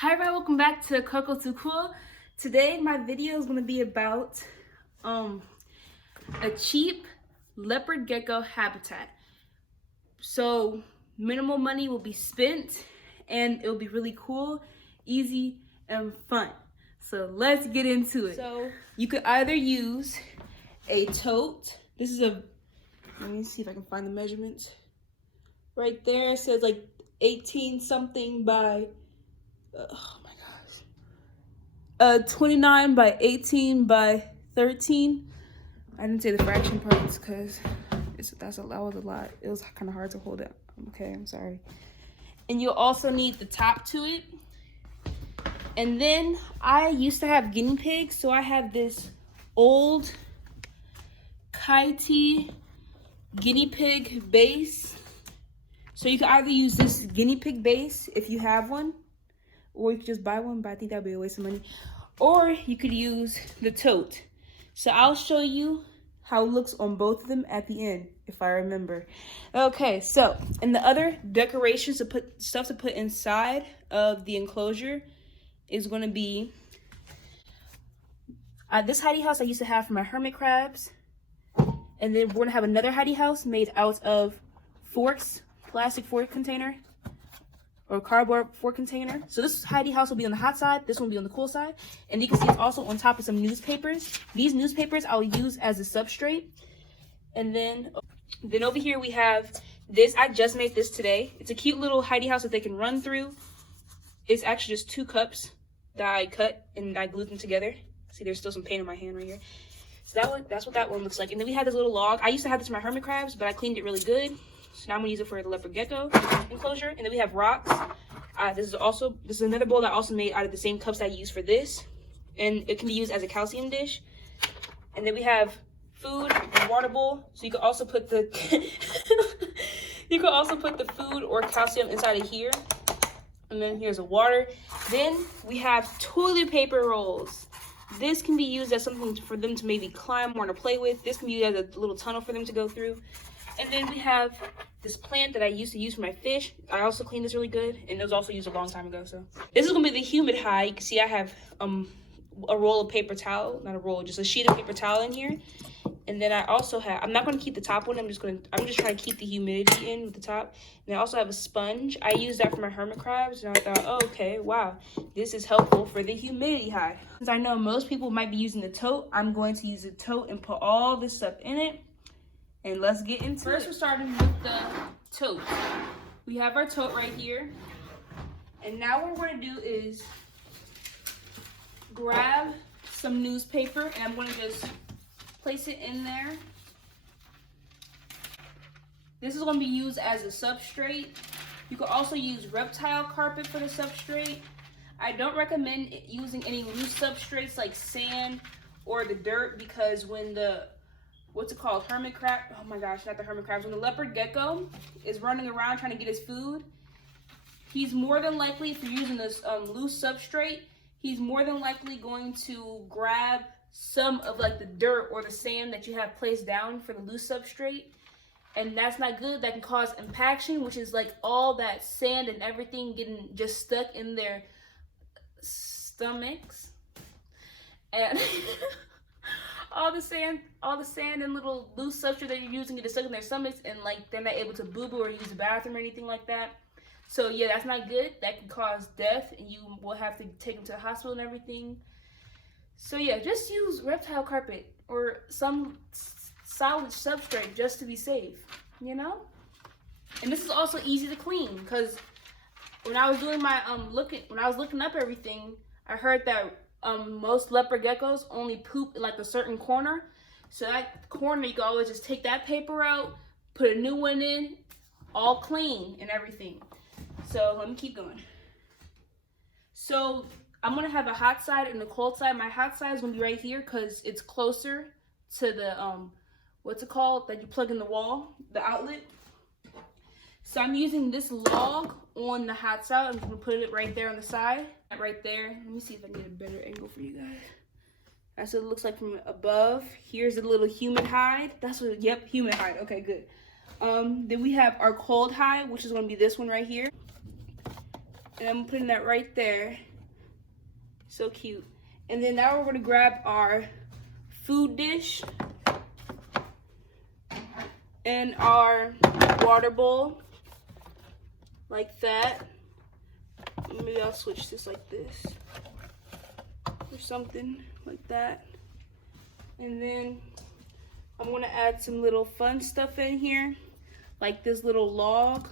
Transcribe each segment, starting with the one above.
Hi everyone, welcome back to Coco Too Cool. Today my video is going to be about a cheap leopard gecko habitat. So minimal money will be spent and it'll be really cool, easy, and fun. So let's get into it. So you could either use a tote. This is let me see if I can find the measurements. Right there it says like 18 something by oh my gosh, 29 by 18 by 13. I didn't say the fraction parts because that was a lot. It was kind of hard to hold up. Okay, I'm sorry. And you'll also need the top to it. And then I used to have guinea pigs, so I have this old kitey guinea pig base. So you can either use this guinea pig base if you have one, or you could just buy one, but I think that'd be a waste of money. Or you could use the tote. So I'll show you how it looks on both of them at the end, if I remember. Okay, so, and the other decorations to put, stuff to put inside of the enclosure is gonna be, this Heidi House I used to have for my hermit crabs. And then we're gonna have another Heidi House made out of forks, plastic fork container, or cardboard fork container. So this Heidi House will be on the hot side, this one will be on the cool side. And you can see it's also on top of some newspapers. These newspapers I'll use as a substrate. And then over here we have this. I just made this today. It's a cute little Heidi House that they can run through. It's actually just 2 cups that I cut and I glued them together. See, there's still some paint on my hand right here. So that's what that one looks like. And then we had this little log. I used to have this for my hermit crabs, but I cleaned it really good. So now I'm gonna use it for the leopard gecko enclosure. And then we have rocks. This is another bowl that I also made out of the same cups I used for this. And it can be used as a calcium dish. And then we have food and water bowl. So you can also put the food or calcium inside of here. And then here's a water. Then we have toilet paper rolls. This can be used as something for them to maybe climb or to play with. This can be used as a little tunnel for them to go through. And then we have this plant that I used to use for my fish. I also cleaned this really good, and it was also used a long time ago. So this is gonna be the humid high. You can see I have a roll of paper towel, not a roll, just a sheet of paper towel in here. And then I also have, I'm not gonna keep the top one. I'm just trying to keep the humidity in with the top. And I also have a sponge. I use that for my hermit crabs, and I thought, oh, okay, wow, this is helpful for the humidity high. Since I know most people might be using the tote, I'm going to use the tote and put all this stuff in it. And let's get into it. First, we're starting with the tote. We have our tote right here. And now what we're gonna do is grab some newspaper, and I'm gonna just place it in there. This is gonna be used as a substrate. You can also use reptile carpet for the substrate. I don't recommend using any loose substrates like sand or the dirt, because when the hermit crab, oh my gosh, not the hermit crabs, when the leopard gecko is running around trying to get his food, he's more than likely, if you're using this loose substrate, he's more than likely going to grab some of like the dirt or the sand that you have placed down for the loose substrate. And that's not good. That can cause impaction, which is like all that sand and everything getting just stuck in their stomachs. And all the sand and little loose substrate that you're using get stuck in their stomachs, and like they're not able to boo-boo or use the bathroom or anything like that. So yeah, that's not good. That can cause death, and you will have to take them to the hospital and everything. So yeah, just use reptile carpet or some solid substrate just to be safe, you know? And this is also easy to clean, because when I was doing my when I was looking up everything, I heard that most leopard geckos only poop in like a certain corner. So that corner, you can always just take that paper out, put a new one in, all clean and everything. So let me keep going. So I'm gonna have a hot side and a cold side. My hot side is gonna be right here because it's closer to the what's it called that you plug in the wall, the outlet. So I'm using this log on the hot side. I'm gonna put it right there on the side, right there. Let me see if I can get a better angle for you guys. That's what it looks like from above. Here's a little humid hide. That's what, yep, humid hide. Okay, good. Then we have our cold hide, which is gonna be this one right here. And I'm putting that right there. So cute. And then now we're gonna grab our food dish and our water bowl, like that. Maybe I'll switch this like this, or something like that. And then I'm gonna add some little fun stuff in here, like this little log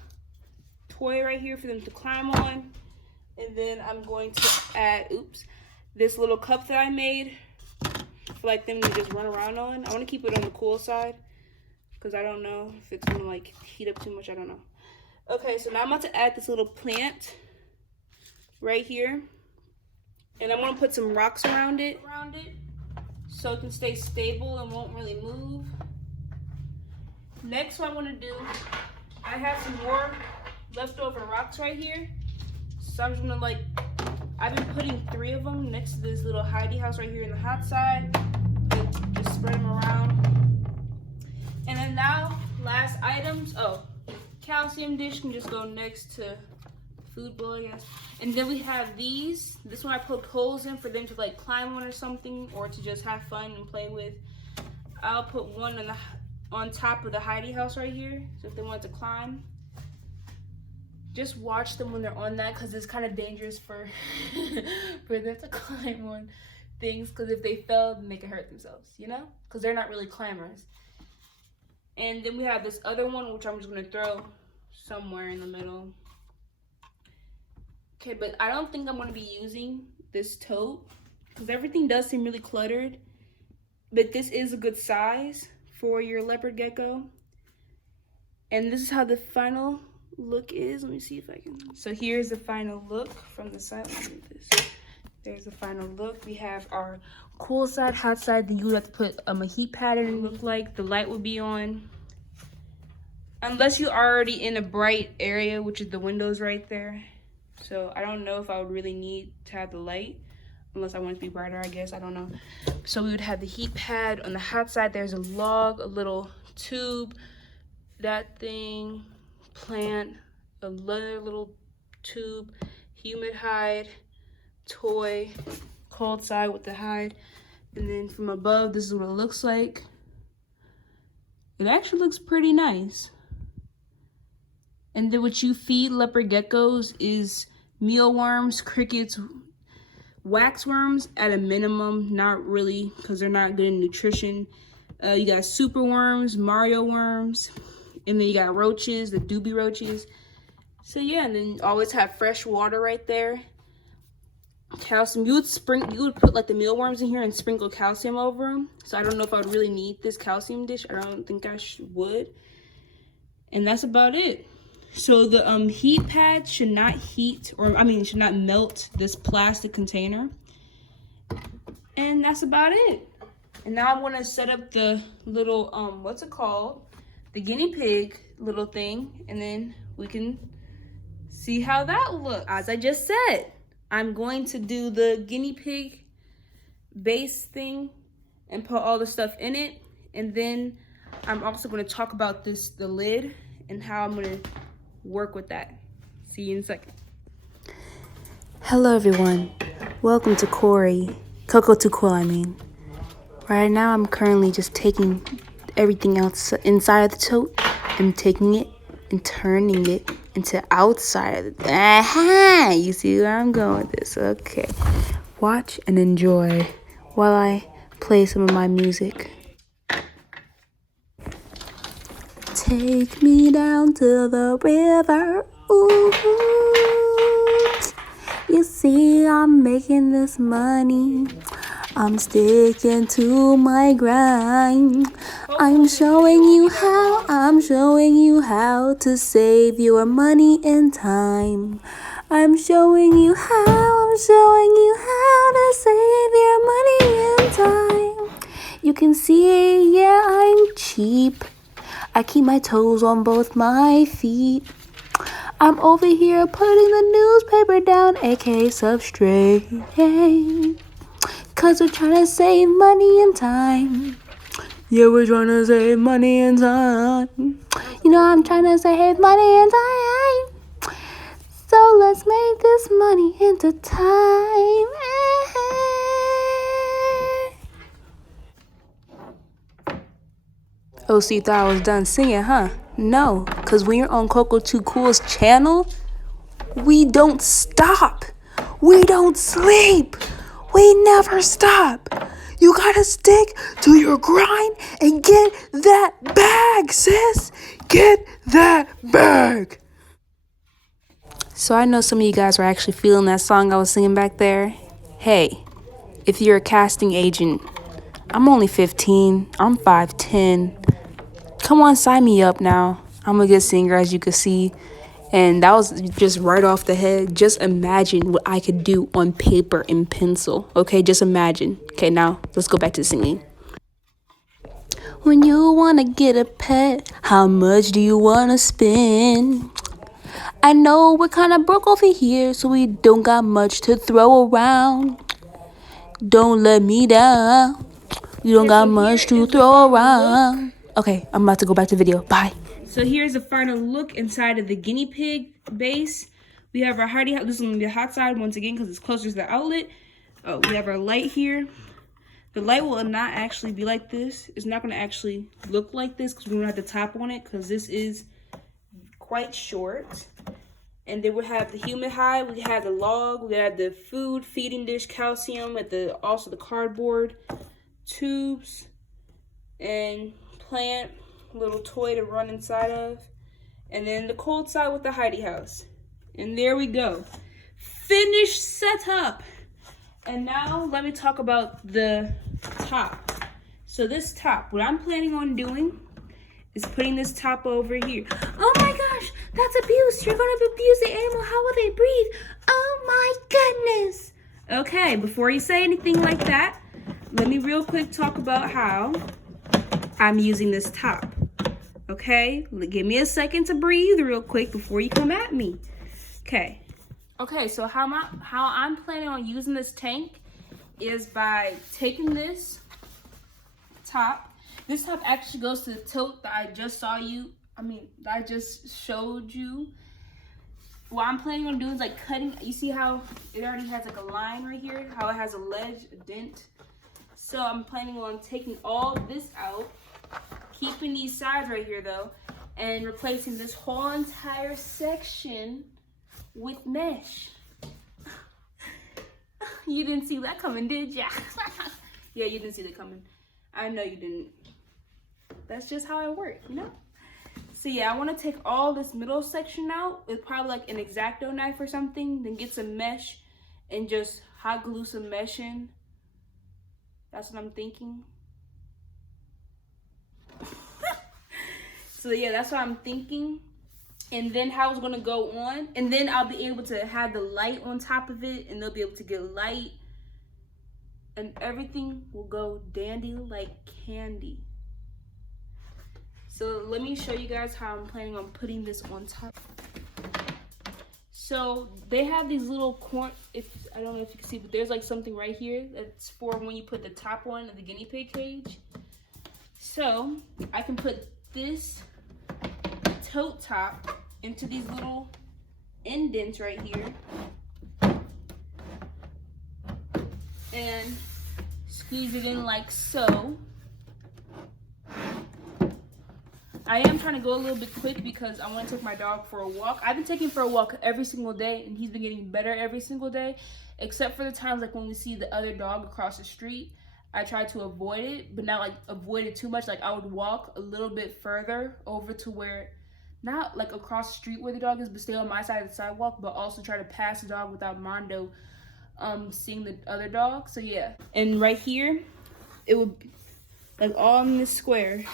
toy right here for them to climb on. And then I'm going to add, this little cup that I made for like them to just run around on. I want to keep it on the cool side because I don't know if it's gonna like heat up too much. I don't know. Okay, so now I'm about to add this little plant right here, and I'm gonna put some rocks around it so it can stay stable and won't really move. Next, what I'm gonna do, I have some more leftover rocks right here, so I'm just gonna I've been putting 3 of them next to this little Heidi House right here in the hot side, and just spread them around. And then now, last items. Calcium dish can just go next to food bowl, I guess. And then we have these. This one I poked holes in for them to like climb on or something, or to just have fun and play with. I'll put one on top of the Heidi House right here, so if they want to climb. Just watch them when they're on that, because it's kind of dangerous for for them to climb on things, because if they fell, then they could hurt themselves, you know? Because they're not really climbers. And then we have this other one, which I'm just going to throw somewhere in the middle. Okay, but I don't think I'm going to be using this tote, because everything does seem really cluttered. But this is a good size for your leopard gecko. And this is how the final look is. Let me see if I can. So here's the final look from the side. Let me move this. There's the final look. We have our cool side, hot side. Then you would have to put a heat pattern. Look like the light would be on, unless you're already in a bright area, which is the windows right there. So I don't know if I would really need to have the light, unless I want it to be brighter, I guess. I don't know. So we would have the heat pad. On the hot side, there's a log, a little tube, that thing, plant, another little tube, humid hide, toy, cold side with the hide. And then from above, this is what it looks like. It actually looks pretty nice. And then what you feed leopard geckos is mealworms, crickets, waxworms at a minimum, not really, because they're not good in nutrition. You got super worms, Mario worms, and then you got roaches, the doobie roaches. So yeah, and then you always have fresh water right there. Calcium, you would put like the mealworms in here and sprinkle calcium over them. So I don't know if I would really need this calcium dish. I don't think I would. And that's about it. So the heat pad should not should not melt this plastic container. And that's about it. And now I'm gonna set up the little what's it called? The guinea pig little thing, and then we can see how that looks. As I just said, I'm going to do the guinea pig base thing and put all the stuff in it. And then I'm also going to talk about the lid, and how I'm going to work with that. See you in a second. Hello everyone. Welcome to Coco to Cool, I mean. Right now I'm currently just taking everything else inside of the tote and taking it and turning it into outside of the aha! You see where I'm going with this? Okay. Watch and enjoy while I play some of my music. Take me down to the river. Ooh. You see, I'm making this money. I'm sticking to my grind. I'm showing you how to save your money and time. I'm showing you how to save your money and time. You can see, yeah, I'm cheap. I keep my toes on both my feet. I'm over here putting the newspaper down, aka substrate. Cause we're trying to save money and time. Yeah, we're trying to save money and time. You know, I'm trying to save money and time. So So let's make this money into time. Oh, so you thought I was done singing, huh? No, because when you're on Coco Too Cool's channel, we don't stop. We don't sleep. We never stop. You gotta stick to your grind and get that bag, sis. Get that bag. So I know some of you guys were actually feeling that song I was singing back there. Hey, if you're a casting agent, I'm only 15. I'm 5'10". Come on, sign me up now. I'm a good singer, as you can see. And that was just right off the head. Just imagine what I could do on paper and pencil. Okay, just imagine. Okay, now let's go back to singing. When you wanna get a pet, how much do you wanna spend? I know we're kinda broke over here, so we don't got much to throw around. Don't let me down. You don't got much to throw around. Okay, I'm about to go back to video. Bye. So here's a final look inside of the guinea pig base. We have our Heidi House. This is going to be the hot side once again because it's closer to the outlet. Oh, we have our light here. The light will not actually be like this. It's not going to actually look like this because we don't have the top on it because this is quite short. And then we have the human hive. We have the log. We have the food, feeding dish, calcium, also the cardboard, tubes, and plant, little toy to run inside of, and then the cold side with the Heidi House. And there we go, finished setup. And now let me talk about the top. So this top, what I'm planning on doing is putting this top over here. Oh my gosh, that's abuse. You're gonna abuse the animal. How will they breathe? Oh my goodness. Okay, before you say anything like that, let me real quick talk about how I'm using this top. Okay, give me a second to breathe real quick before you come at me. Okay, so how I'm planning on using this tank is by taking this top. This top actually goes to the tote that I just showed you. What I'm planning on doing is like cutting. You see how it already has like a line right here, how it has a ledge, a dent. So I'm planning on taking all this out, keeping these sides right here though, and replacing this whole entire section with mesh. You didn't see that coming, did ya? Yeah, you didn't see that coming. I know you didn't. That's just how I work, you know? So yeah, I want to take all this middle section out with probably like an X-Acto knife or something, then get some mesh and just hot glue some mesh in. That's what I'm thinking. So yeah, that's what I'm thinking. And then how it's gonna go on. And then I'll be able to have the light on top of it, and they'll be able to get light. And everything will go dandy like candy. So let me show you guys how I'm planning on putting this on top. So they have these little corn, I don't know if you can see, but there's like something right here that's for when you put the top on of the guinea pig cage. So I can put this tote top into these little indents right here and squeeze it in like so. I am trying to go a little bit quick because I want to take my dog for a walk. I've been taking him for a walk every single day, and he's been getting better every single day, except for the times like when we see the other dog across the street. I try to avoid it, but not like avoid it too much. Like I would walk a little bit further over to where, not like across the street where the dog is, but stay on my side of the sidewalk, but also try to pass the dog without Mondo seeing the other dog. So yeah, and right here, it would be like all in this square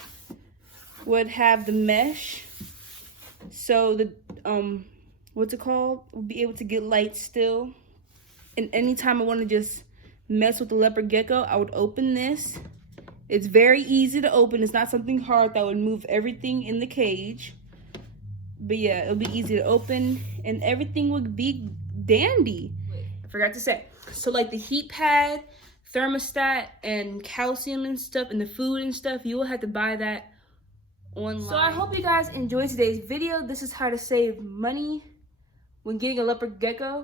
would have the mesh, so the what's it called, would be able to get light still. And anytime I want to just mess with the leopard gecko, I would open this. It's very easy to open. It's not something hard that would move everything in the cage, but yeah, it'll be easy to open and everything would be dandy. I forgot to say, so like the heat pad, thermostat, and calcium and stuff, and the food and stuff, you will have to buy that online. So I hope you guys enjoyed today's video. This is how to save money when getting a leopard gecko,